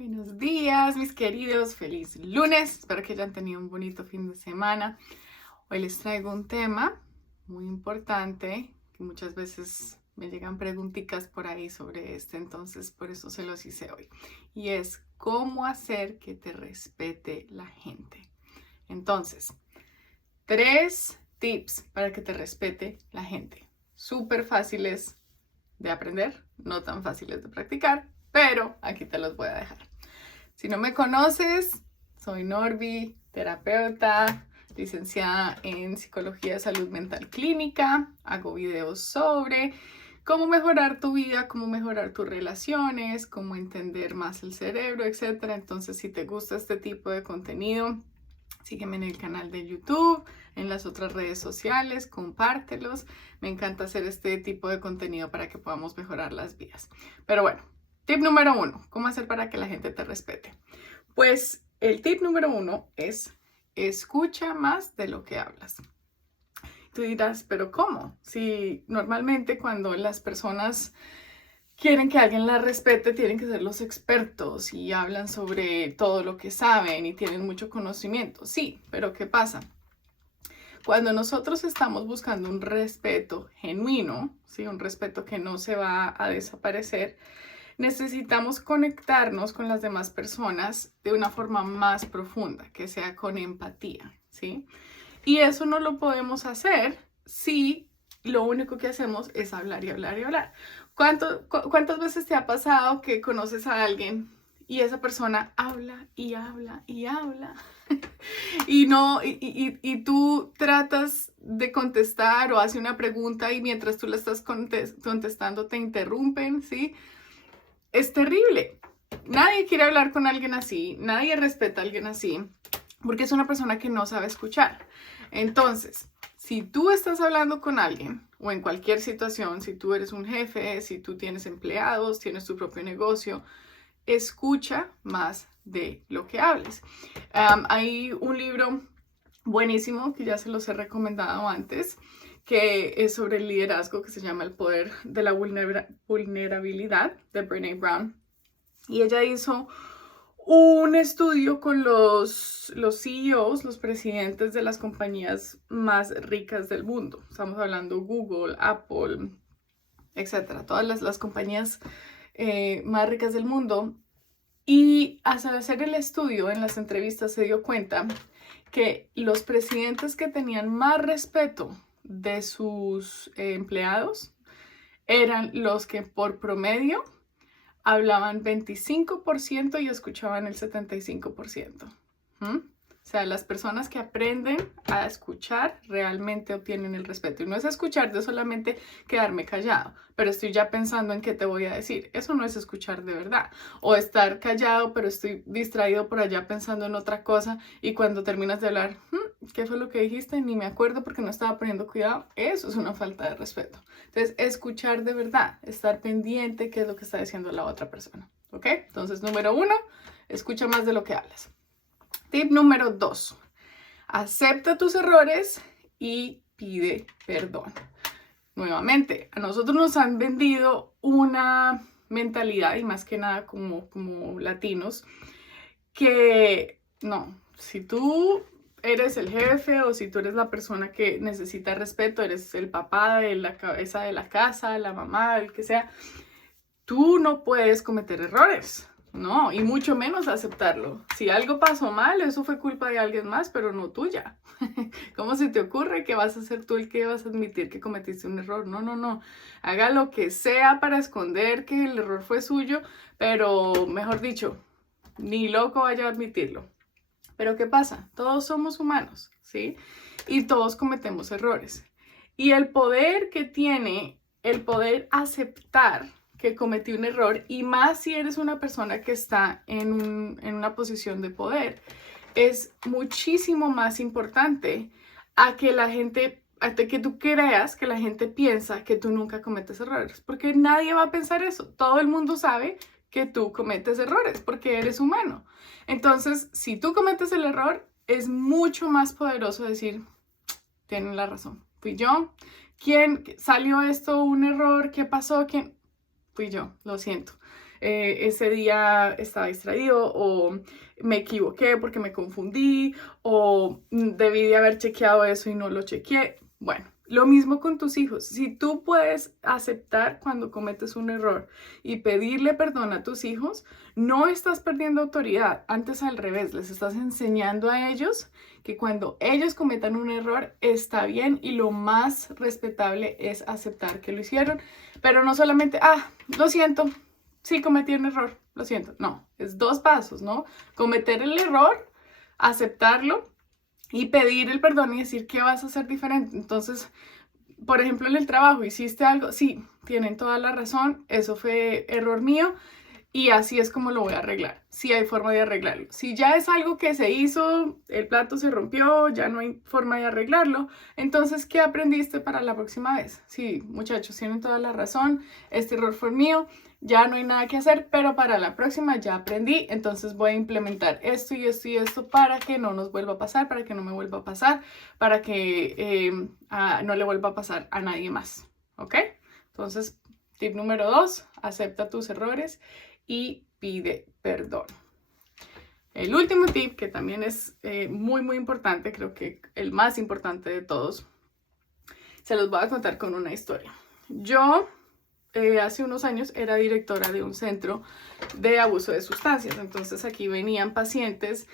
Buenos días, mis queridos. Feliz lunes. Espero que hayan tenido un bonito fin de semana. Hoy les traigo un tema muy importante que muchas veces me llegan preguntitas por ahí sobre entonces por eso se los hice hoy. Y es cómo hacer que te respete la gente. Entonces, 3 tips para que te respete la gente. Súper fáciles de aprender, no tan fáciles de practicar, pero aquí te los voy a dejar. Si no me conoces, soy Norby, terapeuta, licenciada en Psicología de Salud Mental Clínica. Hago videos sobre cómo mejorar tu vida, cómo mejorar tus relaciones, cómo entender más el cerebro, etc. Entonces, si te gusta este tipo de contenido, sígueme en el canal de YouTube, en las otras redes sociales, compártelos. Me encanta hacer este tipo de contenido para que podamos mejorar las vidas. Pero bueno, tip número 1, ¿cómo hacer para que la gente te respete? Pues el tip número 1 es escucha más de lo que hablas. Tú dirás, ¿pero cómo? Si normalmente cuando las personas quieren que alguien las respete, tienen que ser los expertos y hablan sobre todo lo que saben y tienen mucho conocimiento. Sí, pero ¿qué pasa? Cuando nosotros estamos buscando un respeto genuino, ¿sí? Un respeto que no se va a desaparecer, necesitamos conectarnos con las demás personas de una forma más profunda, que sea con empatía, ¿sí? Y eso no lo podemos hacer si lo único que hacemos es hablar y hablar y hablar. ¿Cuántas veces te ha pasado que conoces a alguien y esa persona habla y habla y habla? Y no, y tú tratas de contestar o hace una pregunta y mientras tú la estás contestando te interrumpen, ¿sí? Es terrible. Nadie quiere hablar con alguien así, nadie respeta a alguien así, porque es una persona que no sabe escuchar. Entonces, si tú estás hablando con alguien o en cualquier situación, si tú eres un jefe, si tú tienes empleados, tienes tu propio negocio, escucha más de lo que hables. Hay un libro buenísimo que ya se los he recomendado antes, que es sobre el liderazgo, que se llama El poder de la vulnerabilidad, de Brené Brown. Y ella hizo un estudio con los CEOs, los presidentes de las compañías más ricas del mundo. Estamos hablando Google, Apple, etcétera, todas las compañías más ricas del mundo. Y al hacer el estudio, en las entrevistas se dio cuenta que los presidentes que tenían más respeto de sus empleados eran los que por promedio hablaban 25% y escuchaban el 75%. O sea, las personas que aprenden a escuchar realmente obtienen el respeto. Y no es escuchar de solamente quedarme callado, pero estoy ya pensando en qué te voy a decir. Eso no es escuchar de verdad. O estar callado, pero estoy distraído por allá pensando en otra cosa y cuando terminas de hablar, ¿qué fue lo que dijiste? Ni me acuerdo porque no estaba poniendo cuidado. Eso es una falta de respeto. Entonces, escuchar de verdad, estar pendiente qué es lo que está diciendo la otra persona. ¿Ok? Entonces, número 1, escucha más de lo que hablas. Tip número 2, acepta tus errores y pide perdón. Nuevamente, a nosotros nos han vendido una mentalidad, y más que nada como latinos, que no, si tú eres el jefe o si tú eres la persona que necesita respeto, eres el papá de la cabeza de la casa, la mamá, el que sea, tú no puedes cometer errores. No, y mucho menos aceptarlo. Si algo pasó mal, eso fue culpa de alguien más, pero no tuya. ¿Cómo se te ocurre que vas a ser tú el que vas a admitir que cometiste un error? No, no, no. Haga lo que sea para esconder que el error fue suyo, pero mejor dicho, ni loco vaya a admitirlo. Pero ¿qué pasa? Todos somos humanos, ¿sí? Y todos cometemos errores. Y el poder que tiene, el poder aceptar que cometí un error, y más si eres una persona que está en una posición de poder, es muchísimo más importante a que la gente, a que tú creas que la gente piensa que tú nunca cometes errores, porque nadie va a pensar eso. Todo el mundo sabe que tú cometes errores porque eres humano. Entonces, si tú cometes el error, es mucho más poderoso decir, tienen la razón, fui yo. ¿Quién salió esto un error? ¿Qué pasó? ¿Quién? Fui yo, lo siento. ese día estaba distraído, o me equivoqué porque me confundí, o debí de haber chequeado eso y no lo chequeé. Bueno, lo mismo con tus hijos. Si tú puedes aceptar cuando cometes un error y pedirle perdón a tus hijos, no estás perdiendo autoridad. Antes, al revés, les estás enseñando a ellos que cuando ellos cometan un error está bien, y lo más respetable es aceptar que lo hicieron. Pero no solamente, lo siento, sí cometí un error, lo siento. No, es 2 pasos, ¿no? Cometer el error, aceptarlo y pedir el perdón y decir qué vas a hacer diferente. Entonces, por ejemplo, en el trabajo hiciste algo, sí, tienen toda la razón, eso fue error mío y así es como lo voy a arreglar. Sí hay forma de arreglarlo. Si ya es algo que se hizo, el plato se rompió, ya no hay forma de arreglarlo, entonces, ¿qué aprendiste para la próxima vez? Sí, muchachos, tienen toda la razón, este error fue mío, ya no hay nada que hacer, pero para la próxima ya aprendí, entonces voy a implementar esto y esto y esto para que no nos vuelva a pasar, para que no me vuelva a pasar, para que no le vuelva a pasar a nadie más, ¿ok? Entonces, tip número 2, acepta tus errores y pide perdón. El último tip, que también es muy, muy importante, creo que el más importante de todos, se los voy a contar con una historia. Yo hace unos años era directora de un centro de abuso de sustancias. Entonces aquí venían pacientes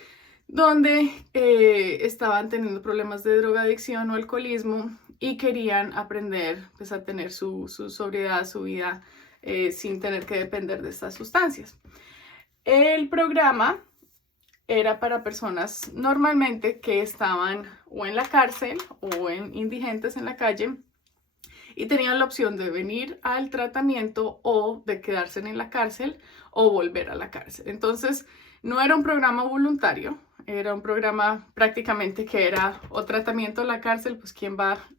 donde estaban teniendo problemas de drogadicción o alcoholismo y querían aprender pues, a tener su sobriedad, su vida sin tener que depender de estas sustancias. El programa era para personas normalmente que estaban o en la cárcel o en indigentes en la calle, y tenían la opción de venir al tratamiento o de quedarse en la cárcel o volver a la cárcel. Entonces, no era un programa voluntario, era un programa prácticamente que era o tratamiento a la cárcel, pues ¿quién va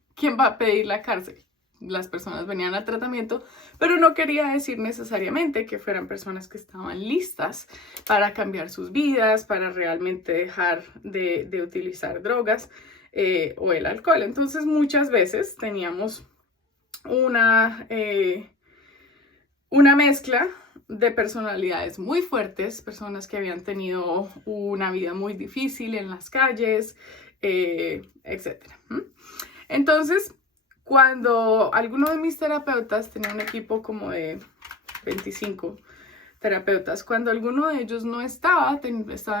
a pedir la cárcel? Las personas venían al tratamiento, pero no quería decir necesariamente que fueran personas que estaban listas para cambiar sus vidas, para realmente dejar de utilizar drogas o el alcohol. Entonces, muchas veces teníamos una mezcla de personalidades muy fuertes, personas que habían tenido una vida muy difícil en las calles, etc. Entonces, cuando alguno de mis terapeutas tenía un equipo como de 25 terapeutas, cuando alguno de ellos no estaba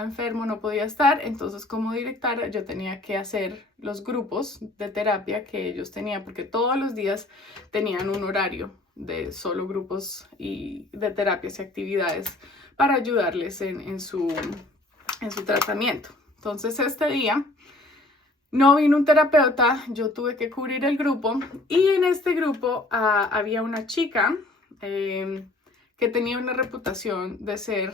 enfermo, no podía estar, entonces como directora yo tenía que hacer los grupos de terapia que ellos tenían, porque todos los días tenían un horario de solo grupos y de terapias y actividades para ayudarles en su tratamiento. Entonces este día no vino un terapeuta, yo tuve que cubrir el grupo, y en este grupo había una chica que tenía una reputación de ser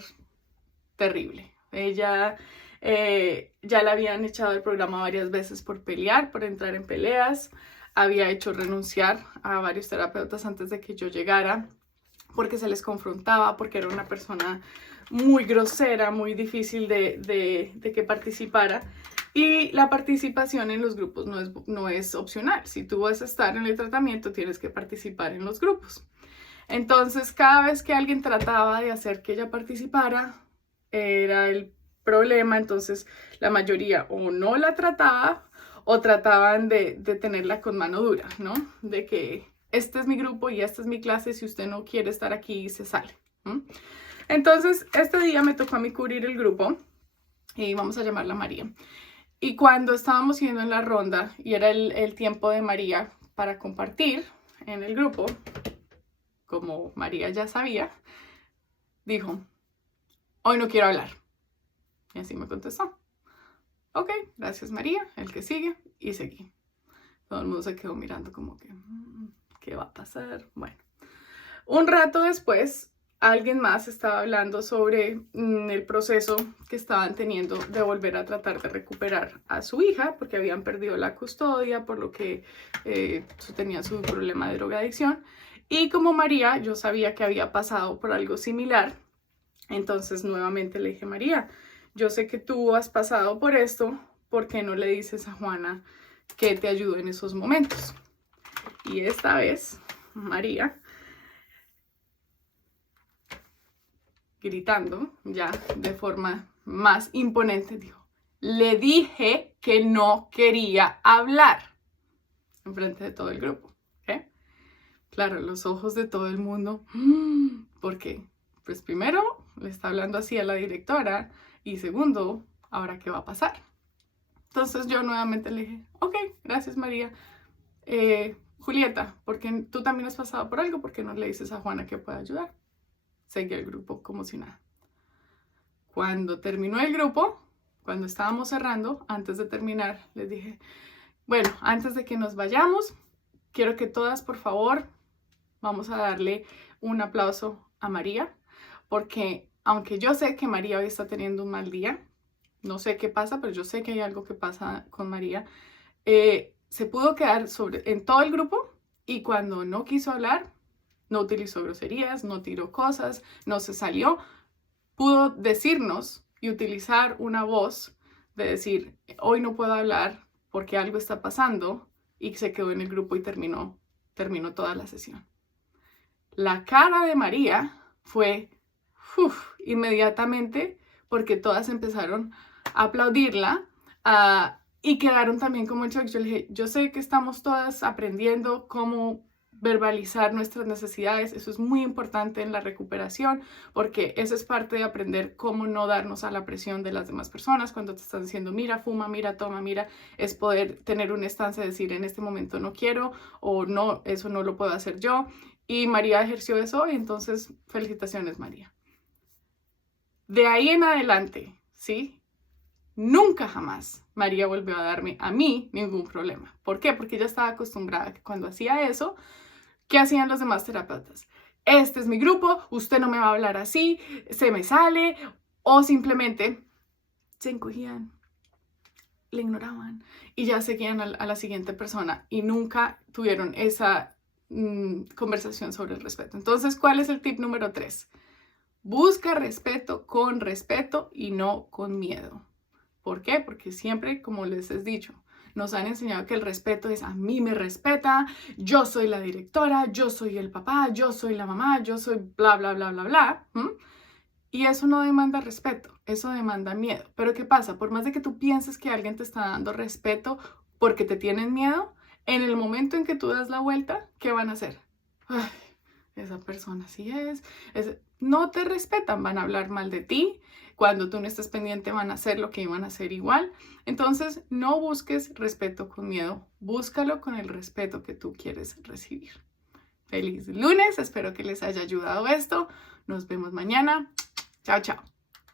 terrible. Ella ya la habían echado del programa varias veces por pelear, por entrar en peleas. Había hecho renunciar a varios terapeutas antes de que yo llegara, porque se les confrontaba, porque era una persona muy grosera, muy difícil de que participara. Y la participación en los grupos no es opcional. Si tú vas a estar en el tratamiento, tienes que participar en los grupos. Entonces, cada vez que alguien trataba de hacer que ella participara, era el problema. Entonces, la mayoría o no la trataba o trataban de tenerla con mano dura, ¿no? De que este es mi grupo y esta es mi clase, si usted no quiere estar aquí, se sale. Entonces, este día me tocó a mí cubrir el grupo y vamos a llamarla María. Y cuando estábamos yendo en la ronda y era el tiempo de María para compartir en el grupo, como María ya sabía, dijo, hoy no quiero hablar. Y así me contestó. Ok, gracias María, el que sigue, y seguí. Todo el mundo se quedó mirando como que, ¿qué va a pasar? Bueno, un rato después, alguien más estaba hablando sobre el proceso que estaban teniendo de volver a tratar de recuperar a su hija, porque habían perdido la custodia, por lo que tenía su problema de drogadicción. Y como María, yo sabía que había pasado por algo similar, entonces nuevamente le dije, María, yo sé que tú has pasado por esto, ¿por qué no le dices a Juana que te ayude en esos momentos? Y esta vez, María gritando ya de forma más imponente, dijo, le dije que no quería hablar enfrente de todo el grupo. ¿Okay? Claro, los ojos de todo el mundo, porque pues primero le está hablando así a la directora y segundo, ¿ahora qué va a pasar? Entonces yo nuevamente le dije, ok, gracias María. Julieta, porque tú también has pasado por algo, ¿por qué no le dices a Juana que pueda ayudar? Seguí el grupo como si nada. Cuando terminó el grupo, cuando estábamos cerrando, antes de terminar, les dije, bueno, antes de que nos vayamos, quiero que todas, por favor, vamos a darle un aplauso a María, porque aunque yo sé que María hoy está teniendo un mal día, no sé qué pasa, pero yo sé que hay algo que pasa con María, se pudo quedar en todo el grupo y cuando no quiso hablar, no utilizó groserías, no tiró cosas, no se salió, pudo decirnos y utilizar una voz de decir, hoy no puedo hablar porque algo está pasando y se quedó en el grupo y terminó toda la sesión. La cara de María fue inmediatamente porque todas empezaron a aplaudirla y quedaron también como en shock. Yo le dije, yo sé que estamos todas aprendiendo cómo verbalizar nuestras necesidades, eso es muy importante en la recuperación porque eso es parte de aprender cómo no darnos a la presión de las demás personas cuando te están diciendo mira, fuma, mira, toma, mira, es poder tener una instancia de decir en este momento no quiero o no, eso no lo puedo hacer yo y María ejerció eso y entonces felicitaciones María. De ahí en adelante, ¿sí? Nunca jamás María volvió a darme a mí ningún problema. ¿Por qué? Porque ella estaba acostumbrada a que cuando hacía eso, ¿qué hacían los demás terapeutas? Este es mi grupo, usted no me va a hablar así, se me sale, o simplemente se encogían, le ignoraban y ya seguían a la siguiente persona y nunca tuvieron esa conversación sobre el respeto. Entonces, ¿cuál es el tip número 3? Busca respeto con respeto y no con miedo. ¿Por qué? Porque siempre, como les he dicho, nos han enseñado que el respeto es a mí me respeta, yo soy la directora, yo soy el papá, yo soy la mamá, yo soy bla, bla, bla, bla, bla. Y eso no demanda respeto, eso demanda miedo. Pero ¿qué pasa? Por más de que tú pienses que alguien te está dando respeto porque te tienen miedo, en el momento en que tú das la vuelta, ¿qué van a hacer? Ay, esa persona sí es, no te respetan, van a hablar mal de ti, cuando tú no estés pendiente van a hacer lo que iban a hacer igual. Entonces no busques respeto con miedo, búscalo con el respeto que tú quieres recibir. Feliz lunes, espero que les haya ayudado esto, nos vemos mañana, chao chao.